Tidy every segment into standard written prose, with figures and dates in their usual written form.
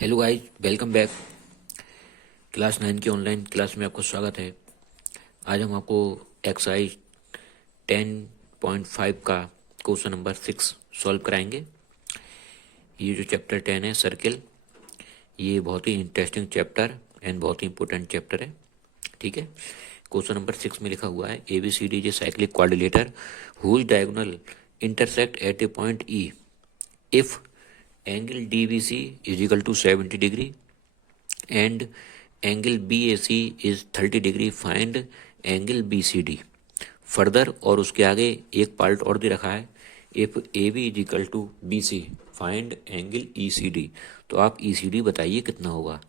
Hello guys, welcome back. Class 9 की online class में आपको स्वागत है। आज हम आपको एक्सरसाइज 10.5 का क्वेश्चन नंबर 6 सॉल्व कराएंगे। ये जो चैप्टर 10 है सर्किल, ये बहुत ही इंटरेस्टिंग चैप्टर एंड बहुत ही इंपॉर्टेंट चैप्टर है। ठीक है, क्वेश्चन नंबर 6 में लिखा हुआ है ABCD is a cyclic quadrilateral whose diagonal intersect at a point E if angle DBC is equal to 70 degree and angle BAC is 30 degree, find angle BCD further. और उसके आगे एक पार्ट और दे रखा है, if AB is equal to BC find angle ECD। तो आप ECD बताइए कितना होगा।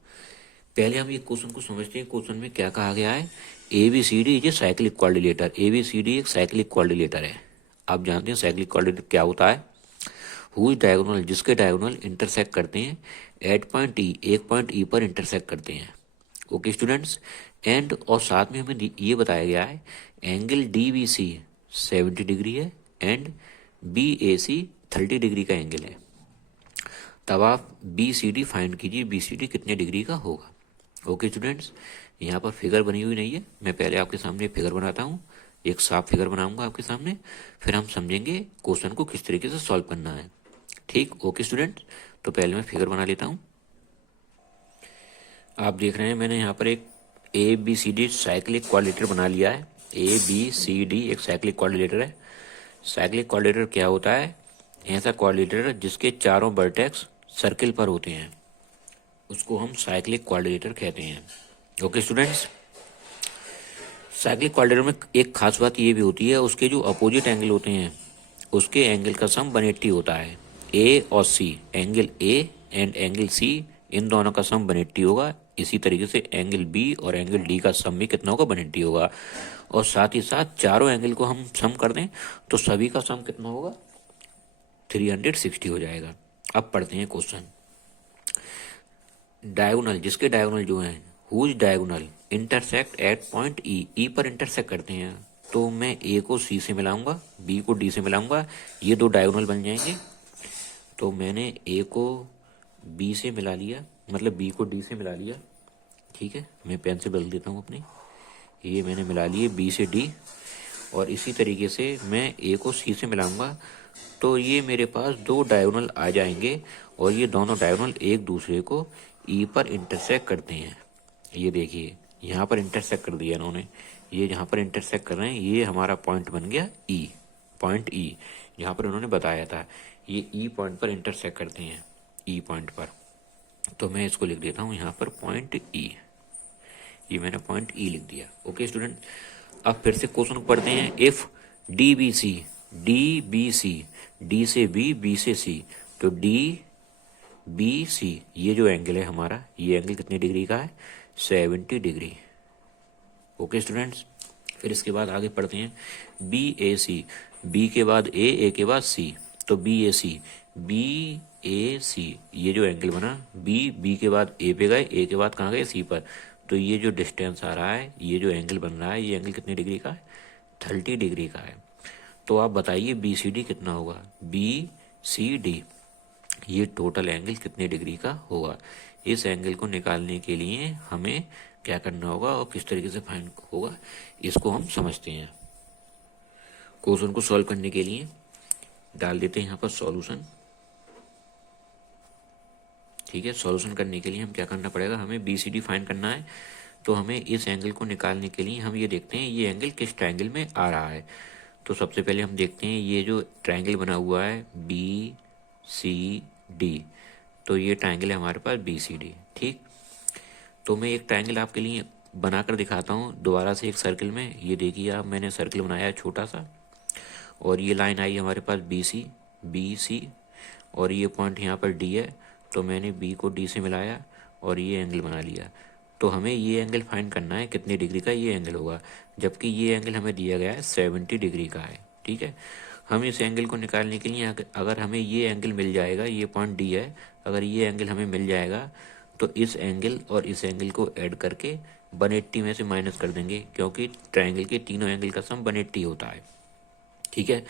पहले हम ये क्वेश्चन को समझते हैं। क्वेश्चन में क्या कहा गया है, ABCD is a cyclic quadrilateral. ABCD एक साइक्लिक क्वाड्रिलेटर है। आप जानते हैं साइक्लिक क्वाड्रिलेटर क्या होता है। हुई डायगोनल, जिसके डायगोनल इंटरसेक्ट करते हैं एट पॉइंट E, एक पॉइंट E पर इंटरसेक्ट करते हैं। ओके स्टूडेंट्स, एंड और साथ में हमें ये बताया गया है एंगल DBC 70 डिग्री है एंड BAC 30 डिग्री का एंगल है। तब आप BCD फाइंड कीजिए, BCD कितने डिग्री का होगा। ओके स्टूडेंट्स, यहाँ पर फिगर बनी हुई नहीं है। मैं पहले आपके सामने फिगर बनाता हूँ, एक साफ फिगर बनाऊंगा आपके सामने, फिर हम समझेंगे क्वेश्चन को किस तरीके से सॉल्व करना है। ठीक, ओके स्टूडेंट। तो पहले मैं फिगर बना लेता हूँ। आप देख रहे हैं मैंने यहाँ पर एक ABCD साइक्लिक क्वाड्रिलेटर बना लिया है। ABCD एक साइक्लिक क्वाड्रिलेटर है। साइक्लिक क्वाड्रिलेटर क्या होता है, ऐसा क्वाड्रिलेटर जिसके चारों वर्टेक्स सर्किल पर होते हैं, उसको हम साइक्लिक क्वाड्रिलेटर कहते हैं। ओके स्टूडेंट्स, साइक्लिक क्वाड्रिलेटर में एक खास बात ये भी होती है, उसके जो अपोजिट एंगल होते हैं उसके एंगल का सम 180 होता है। A और C, angle A and angle C, इन दोनों का सम 180 होगा। इसी तरीके से एंगल B और एंगल D का सम भी कितना होगा, 180 होगा। और साथ ही साथ चारों एंगल को हम सम कर दें तो सभी का सम कितना होगा, 360 हो जाएगा। अब पढ़ते हैं क्वेश्चन। डायगोनल, जिसके डायगोनल जो हैं, whose diagonal intersect at point E पर इंटरसेक्ट करते हैं। तो मैं A को C से मिलाऊंगा, B को D से मिलाऊंगा, ये दो डायगोनल बन जाएंगे। तो मैंने A को B से मिला लिया, मतलब B को D से मिला लिया। ठीक है, मैं पेन से बदल देता हूँ अपनी। ये मैंने मिला लिए B से D, और इसी तरीके से मैं A को C से मिलाऊंगा। तो ये मेरे पास दो डायगोनल आ जाएंगे और ये दोनों डायगोनल एक दूसरे को E पर इंटरसेक्ट करते हैं। ये देखिए, यहाँ पर इंटरसेक्ट कर दिया इन्होंने, ये यहाँ पर इंटरसेक्ट कर रहे हैं। ये हमारा पॉइंट बन गया E, पॉइंट E यहाँ पर उन्होंने बताया था। ये E पॉइंट पर इंटरसेक्ट करते हैं, E पॉइंट पर। तो मैं इसको लिख देता हूँ यहाँ पर पॉइंट E। ये मैंने पॉइंट E लिख दिया। ओके स्टूडेंट, अब फिर से क्वेश्चन को पढ़ते हैं। इफ DBC, DBC, D से B, B से C, तो DBC ये जो एंगल है हमारा, ये एंगल कितने डिग्री का है, 70 डिग्री। ओके स्टूडेंट्स, फिर इसके बाद आगे पढ़ते हैं। BAC, B के बाद A के बाद C, तो BAC, BAC ये जो एंगल बना, B के बाद A पे गए, A के बाद कहाँ गए, C पर। तो ये जो डिस्टेंस आ रहा है, ये जो एंगल बन रहा है, ये एंगल कितने डिग्री का है, 30 डिग्री का है। तो आप बताइए BCD कितना होगा। BCD ये टोटल एंगल कितने डिग्री का होगा। इस एंगल को निकालने के लिए हमें क्या करना होगा और किस तरीके से फाइंड होगा, इसको हम समझते हैं। क्वेश्चन को सॉल्व करने के लिए डाल देते हैं यहाँ पर सॉल्यूशन। ठीक है, सॉल्यूशन करने के लिए हम क्या करना पड़ेगा, हमें BCD फाइंड करना है। तो हमें इस एंगल को निकालने के लिए हम ये देखते हैं ये एंगल किस ट्रायंगल में आ रहा है। तो सबसे पहले हम देखते हैं ये जो ट्रायंगल बना हुआ है BCD, तो ये ट्रायंगल है हमारे पास BCD। ठीक, तो मैं एक ट्रायंगल आपके लिए बनाकर दिखाता हूँ दोबारा से एक सर्किल में। ये देखिए आप, मैंने सर्किल बनाया है छोटा सा, और ये लाइन आई हमारे पास BC, और ये पॉइंट यहाँ पर D है। तो मैंने B को D से मिलाया और ये एंगल बना लिया। तो हमें ये एंगल फाइंड करना है कितने डिग्री का ये एंगल होगा, जबकि ये एंगल हमें दिया गया है 70 डिग्री का है। ठीक है, हम इस एंगल को निकालने के लिए अगर हमें ये एंगल मिल जाएगा, ये पॉइंट D है, अगर ये एंगल हमें मिल जाएगा तो इस एंगल और इस एंगल को ऐड करके 180 में से माइनस कर देंगे, क्योंकि ट्रायंगल के तीनों एंगल का सम 180 होता है। ठीक है,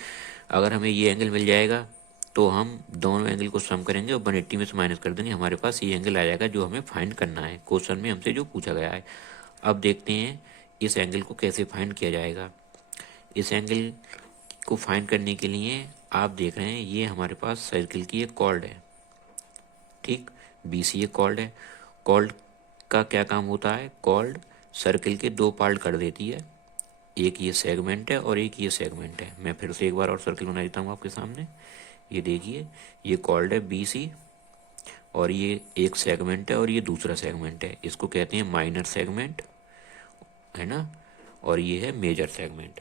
अगर हमें ये एंगल मिल जाएगा तो हम दोनों एंगल को सम करेंगे और 180 में से माइनस कर देंगे, हमारे पास ये एंगल आ जाएगा जो हमें फाइंड करना है, क्वेश्चन में हमसे जो पूछा गया है। अब देखते हैं इस एंगल को कैसे फाइंड किया जाएगा। इस एंगल को फाइंड करने के लिए आप देख रहे हैं ये हमारे पास सर्किल की एक कॉर्ड है, ठीक, बी सी एक कॉर्ड है। कॉर्ड का क्या काम होता है, कॉर्ड सर्किल के दो पार्ट कर देती है, एक ये सेगमेंट है और एक ये सेगमेंट है। मैं फिर से एक बार और सर्किल बना देता हूँ आपके सामने। ये देखिए ये कॉर्ड है बी सी और ये एक सेगमेंट है और ये दूसरा सेगमेंट है, इसको कहते हैं माइनर सेगमेंट, है ना, और ये है मेजर सेगमेंट।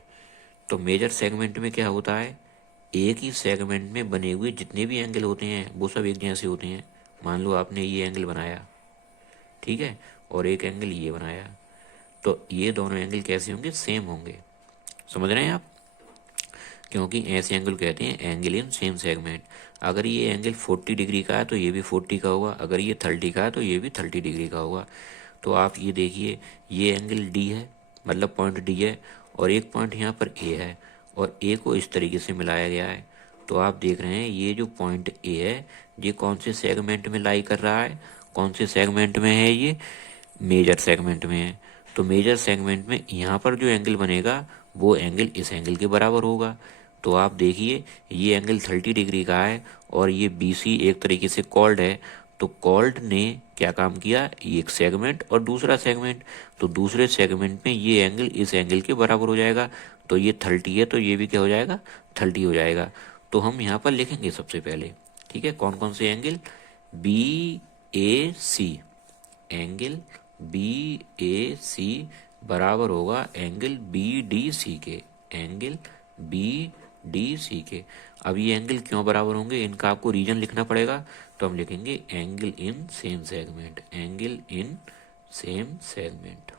तो मेजर सेगमेंट में क्या होता है, एक ही सेगमेंट में बने हुए जितने भी एंगल होते हैं वो सब एक जैसे होते हैं। मान लो आपने ये एंगल बनाया, ठीक है, और एक एंगल ये बनाया, तो ये दोनों एंगल कैसे होंगे, सेम होंगे। समझ रहे हैं आप, क्योंकि ऐसे एंगल कहते हैं एंगल इन सेम सेगमेंट। अगर ये एंगल 40 डिग्री का है तो ये भी 40 का होगा, अगर ये 30 का है तो ये भी 30 डिग्री का होगा। तो आप ये देखिए ये एंगल डी है, मतलब पॉइंट डी है, और एक पॉइंट यहाँ पर ए है, और ए को इस तरीके से मिलाया गया है। तो आप देख रहे हैं ये जो पॉइंट ए है ये कौन से सेगमेंट में लाई कर रहा है, कौन से सेगमेंट में है, ये मेजर सेगमेंट में है। तो मेजर सेगमेंट में यहाँ पर जो एंगल बनेगा वो एंगल इस एंगल के बराबर होगा। तो आप देखिए ये एंगल 30 डिग्री का है और ये बी सी एक तरीके से कॉल्ड है। तो कॉल्ड ने क्या काम किया, एक सेगमेंट और दूसरा सेगमेंट, तो दूसरे सेगमेंट में ये एंगल इस एंगल के बराबर हो जाएगा। तो ये 30 है तो ये भी क्या हो जाएगा, 30 हो जाएगा। तो हम यहाँ पर लिखेंगे सबसे पहले, ठीक है, कौन कौन से angle, b a C, angle b a सी बराबर होगा एंगल बी डी सी के, एंगल बी डी सी के। अब ये एंगल क्यों बराबर होंगे, इनका आपको रीजन लिखना पड़ेगा। तो हम लिखेंगे angle in same segment, angle in same segment.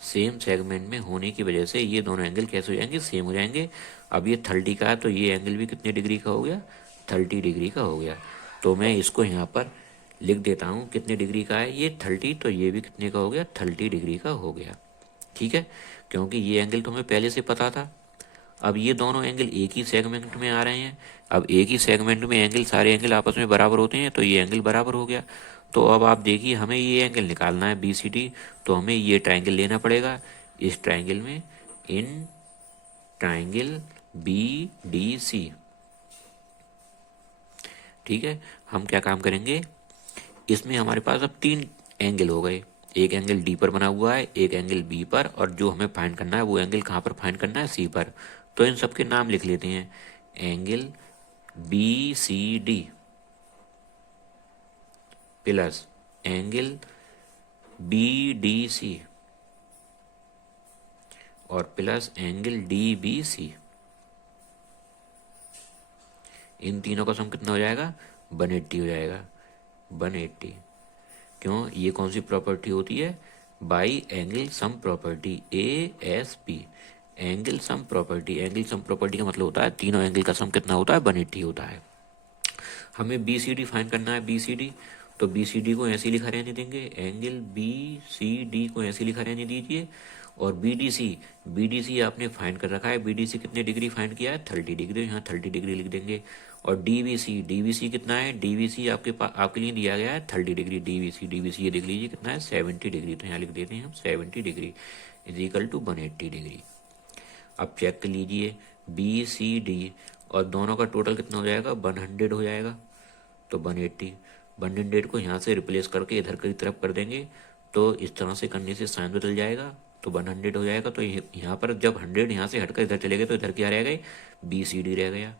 Same segment में होने की वजह से ये दोनों एंगल कैसे हो जाएंगे, सेम हो जाएंगे। अब ये 30 का है तो ये एंगल भी कितने डिग्री का हो गया, 30 डिग्री का हो गया। तो मैं इसको यहाँ पर लिख देता हूँ कितने डिग्री का है, ये 30, तो ये भी कितने का हो गया, 30 डिग्री का हो गया, ठीक है, क्योंकि ये एंगल तो हमें पहले से पता था। अब ये दोनों एंगल एक ही सेगमेंट में आ रहे हैं, अब एक ही सेगमेंट में एंगल, सारे एंगल आपस में बराबर होते हैं, तो ये एंगल बराबर हो गया। तो अब आप देखिए हमें ये एंगल निकालना है बी सी डी, तो हमें ये ट्राइंगल लेना पड़ेगा। इस ट्राइंगल में, in triangle B D C, ठीक है, हम क्या काम करेंगे, इसमें हमारे पास अब 3 एंगल हो गए, एक एंगल डी पर बना हुआ है, एक एंगल बी पर, और जो हमें फाइंड करना है वो एंगल कहाँ पर फाइंड करना है, सी पर। तो इन सबके नाम लिख लेते हैं, angle B C d plus angle b D c और plus angle d B c. इन तीनों का सम कितना हो जाएगा, 180 हो जाएगा, 180। क्यों, ये कौन सी प्रॉपर्टी होती है, by angle sum property, A S P, angle sum property. Angle sum property का मतलब होता है तीनों एंगल का सम कितना होता है, 180 होता है। हमें बी सी डी फाइंड करना है, बी सी डी, तो बी सी डी को ऐसे लिखा रहने देंगे, एंगल बी सी डी को ऐसे लिखा रहने दीजिए। और बी डी सी आपने फाइंड कर रखा है, बी डी सी कितने डिग्री फाइंड किया है, 30 डिग्री, यहाँ 30 डिग्री लिख देंगे। और डी वी सी कितना है, डी वी सी आपके लिए दिया गया है 30 डिग्री, डी वी सी ये देख लीजिए कितना है, 70 डिग्री, तो यहाँ लिख देते हैं हम 70 degree is equal to 180 degree. अब चेक कर लीजिए बी सी डी और दोनों का टोटल कितना हो जाएगा, 100 हो जाएगा। तो 180 को यहाँ से रिप्लेस करके इधर की तरफ कर देंगे, तो इस तरह से करने से साइन बदल जाएगा, तो 100 हो जाएगा। तो यहाँ पर जब 100 यहाँ से हटकर इधर चले गए तो इधर क्या रह गए, बी सी डी रह गया।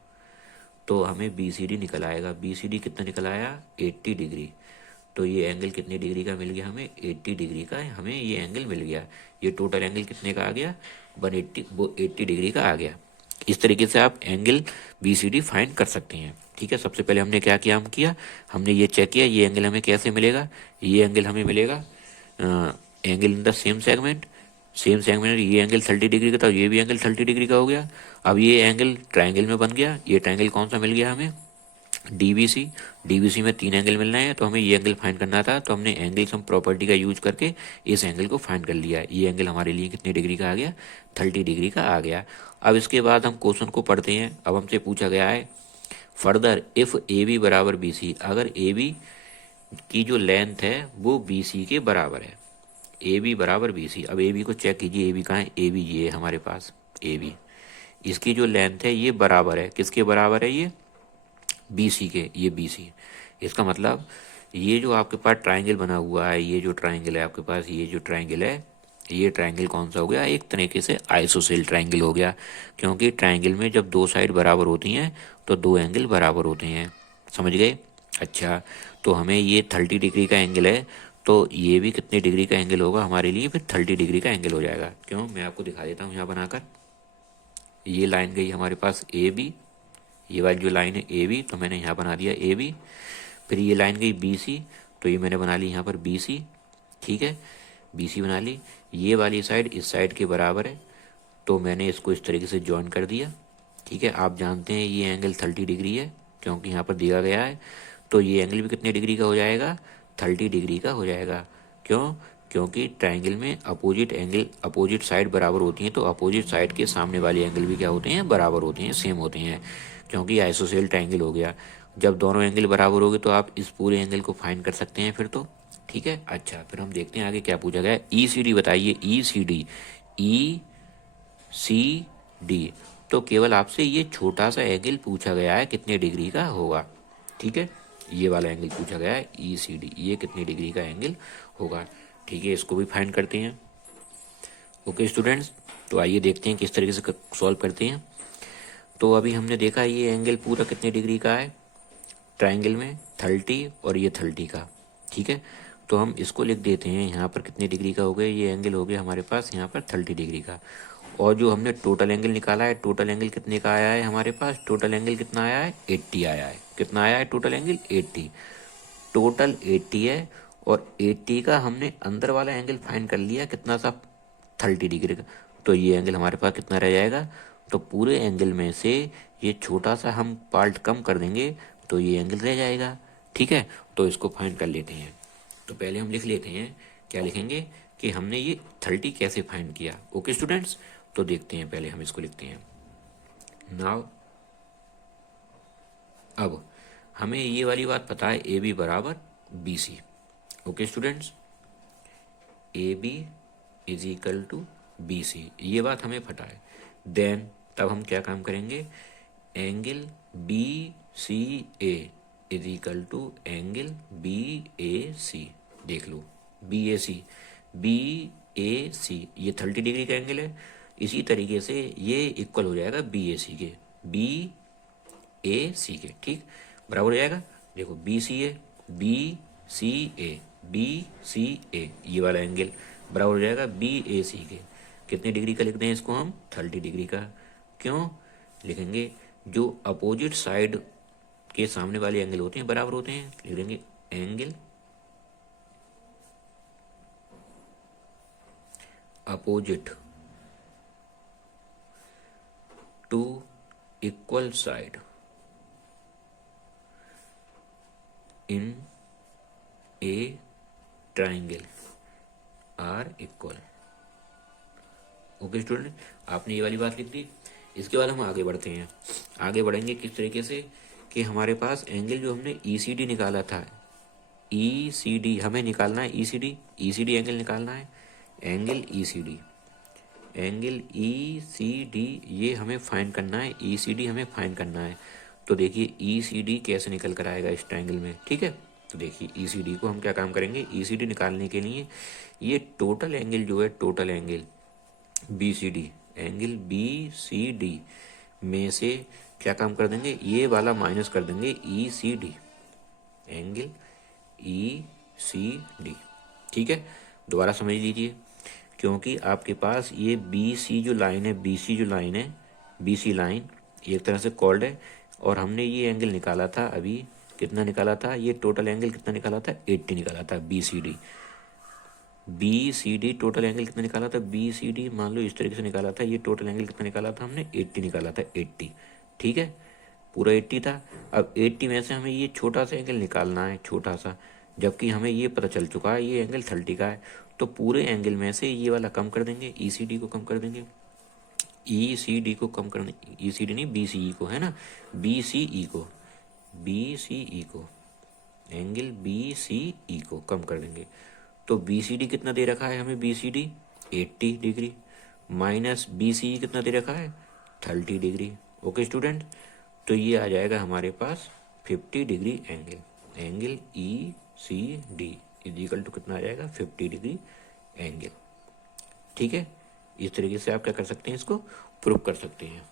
तो हमें बी सी डी निकल आएगा, बी सी डी कितना निकल आया, 80 डिग्री। तो ये एंगल कितने डिग्री का मिल गया हमें, 80 डिग्री का हमें ये एंगल मिल गया। ये टोटल एंगल कितने का आ गया, 80 डिग्री का आ गया। इस तरीके से आप angle B C D find कर सकते हैं, ठीक है। सबसे पहले हमने क्या किया, हमने ये चेक किया ये एंगल हमें कैसे मिलेगा, ये एंगल हमें मिलेगा angle in the same segment, ये एंगल 30 डिग्री का था, ये भी एंगल 30 डिग्री का हो गया। अब ये एंगल ट्राइंगल में बन गया, ये ट्राइंगल कौन सा मिल गया हमें, डीबीसी, डीबीसी में 3 एंगल मिल रहे हैं, तो हमें ये एंगल फाइंड करना था, तो हमने एंगल सम प्रॉपर्टी का यूज करके इस एंगल को फाइंड कर लिया। ये एंगल हमारे लिए कितने डिग्री का आ गया, 30 डिग्री का आ गया। अब इसके बाद हम क्वेश्चन को पढ़ते हैं। अब हमसे पूछा गया है फर्दर इफ ए बी बराबर बी सी, अगर ए बी की जो लेंथ है वो बी सी के बराबर है, ए बी बराबर बी सी। अब ए बी को चेक कीजिए, ए बी कहाँ है, ए बी ये है हमारे पास, ए बी इसकी जो लेंथ है ये बराबर है, किसके बराबर है, ये बी सी के, ये बी सी। इसका मतलब ये जो आपके पास ट्राइंगल बना हुआ है, ये जो ट्राइंगल है आपके पास, ये जो ट्राइंगल है, ये ट्राइंगल कौन सा हो गया, एक तरीके से आइसोसेल ट्राइंगल हो गया। क्योंकि ट्राइंगल में जब दो साइड बराबर होती हैं तो दो एंगल बराबर होते हैं, समझ गए। अच्छा, तो हमें ये 30 डिग्री का एंगल है, तो ये भी कितने डिग्री का एंगल होगा हमारे लिए, फिर 30 डिग्री का एंगल हो जाएगा। क्यों, मैं आपको दिखा देता हूँ यहाँ बनाकर। ये लाइन गई हमारे पास ए बी, ये वाली जो लाइन है ए बी, तो मैंने यहाँ बना दिया ए बी। फिर ये लाइन गई बी सी, तो ये मैंने बना ली यहाँ पर बी सी, ठीक है, बी सी बना ली। ये वाली साइड इस साइड के बराबर है, तो मैंने इसको इस तरीके से जॉइन कर दिया, ठीक है। आप जानते हैं ये एंगल 30 डिग्री है, क्योंकि यहाँ पर दिया गया है, तो ये एंगल भी कितने डिग्री का हो जाएगा, 30 डिग्री का हो जाएगा। क्यों, क्योंकि ट्राइंगल में अपोजिट एंगल, अपोजिट साइड बराबर होती हैं, तो अपोजिट साइड के सामने वाले एंगल भी क्या होते हैं, बराबर होते हैं, सेम होते हैं, क्योंकि आइसोसेल ट्राइंगल हो गया। जब दोनों एंगल बराबर हो गए तो आप इस पूरे एंगल को फाइंड कर सकते हैं फिर तो, ठीक है। अच्छा, फिर हम देखते हैं आगे क्या पूछा गया है। ई सी डी बताइए, ई सी डी, ई सी डी, तो केवल आपसे ये छोटा सा एंगल पूछा गया है कितने डिग्री का होगा, ठीक है। ये वाला एंगल पूछा गया है ई सी डी, ये कितने डिग्री का एंगल होगा, ठीक है। इसको भी फाइंड करते हैं। ओके स्टूडेंट्स, तो आइए देखते हैं किस तरीके से सॉल्व करते हैं। तो अभी हमने देखा ये एंगल पूरा कितने डिग्री का है ट्राइंगल में, 30 और ये 30 का, ठीक है। तो हम इसको लिख देते हैं, यहाँ पर कितने डिग्री का हो गया, ये एंगल हो गया हमारे पास यहाँ पर 30 डिग्री का। और जो हमने टोटल एंगल निकाला है, टोटल एंगल कितने का आया है हमारे पास, टोटल एंगल कितना आया है, 80 आया है। कितना आया है टोटल एंगल, 80, टोटल 80 है। और 80 का हमने अंदर वाला एंगल फाइंड कर लिया कितना सा, 30 डिग्री का। तो ये एंगल हमारे पास कितना रह जाएगा, तो पूरे एंगल में से ये छोटा सा हम पार्ट कम कर देंगे तो ये एंगल रह जाएगा, ठीक है। तो इसको फाइंड कर लेते हैं। तो पहले हम लिख लेते हैं, क्या लिखेंगे कि हमने ये 30 कैसे फाइंड किया। ओके स्टूडेंट्स, तो देखते हैं, पहले हम इसको लिखते हैं। नाउ अब हमें ये वाली बात पता है, ए बी बराबर B C. Okay students, A B is equal to B C, ये बात हमें पता है। देन तब हम क्या काम करेंगे, angle B c a is equal to angle b a c. देख लो, B a C, B a सी ये 30 डिग्री का एंगल है, इसी तरीके से ये इक्वल हो जाएगा बी ए सी के, बी ए सी के, ठीक, बराबर हो जाएगा। देखो बी सी ए, बी सी ए, बी सी ए, ये वाला एंगल बराबर हो जाएगा बी ए सी के। कितने डिग्री का लिखते हैं इसको हम, 30 डिग्री का। क्यों लिखेंगे, जो अपोजिट साइड के सामने वाले एंगल होते हैं बराबर होते हैं, लिख देंगे angle opposite to equal side in a triangle are equal. Okay student, आपने ये वाली बात लिख दी। इसके बाद हम आगे बढ़ते हैं। आगे बढ़ेंगे किस तरीके से कि हमारे पास एंगल जो हमने ई सी डी निकाला था, ई सी डी हमें निकालना है, ई सी डी एंगल निकालना है, एंगल ई सी डी, एंगल ई सी डी ये हमें फाइंड करना है, ई सी डी हमें फाइंड करना है। तो देखिए ई सी डी कैसे निकल कर आएगा इस ट्राइंगल में, ठीक है। तो देखिए ई सी डी को हम क्या काम करेंगे, ई सी डी निकालने के लिए ये टोटल एंगल जो है, total angle B C D, angle B C D में से क्या काम कर देंगे, ये वाला माइनस कर देंगे ई सी डी, एंगल ई सी डी, ठीक है। दोबारा समझ लीजिए, क्योंकि आपके पास ये बी सी जो लाइन है, बी सी जो लाइन है, बी सी लाइन एक तरह से कॉल्ड है, और हमने ये एंगल निकाला था अभी, कितना निकाला था, ये टोटल एंगल कितना निकाला था, 80 निकाला था बी सी D. B C D total angle कितना निकाला था, बी सी डी मान लो इस तरीके से निकाला था, ये टोटल एंगल कितना निकाला था हमने, 80 निकाला था, 80, ठीक है। पूरा 80 था। अब 80 में से हमें ये छोटा सा एंगल निकालना है, छोटा सा, जबकि हमें ये पता चल चुका है ये एंगल 30 का है। तो पूरे एंगल में से ये वाला कम कर देंगे, ECD को कम कर देंगे, ECD को कम करने, ECD नहीं BCE को, है ना, BCE को, BCE को, एंगल BCE को कम कर देंगे। तो BCD कितना दे रखा है हमें, BCD 80 डिग्री, माइनस BCE कितना दे रखा है 30 डिग्री। ओके स्टूडेंट, तो ये आ जाएगा हमारे पास 50 degree angle, angle ECD is equal to कितना आ जाएगा 50 डिग्री एंगल। ठीक है, इस तरीके से आप क्या कर सकते हैं, इसको प्रूव कर सकते हैं।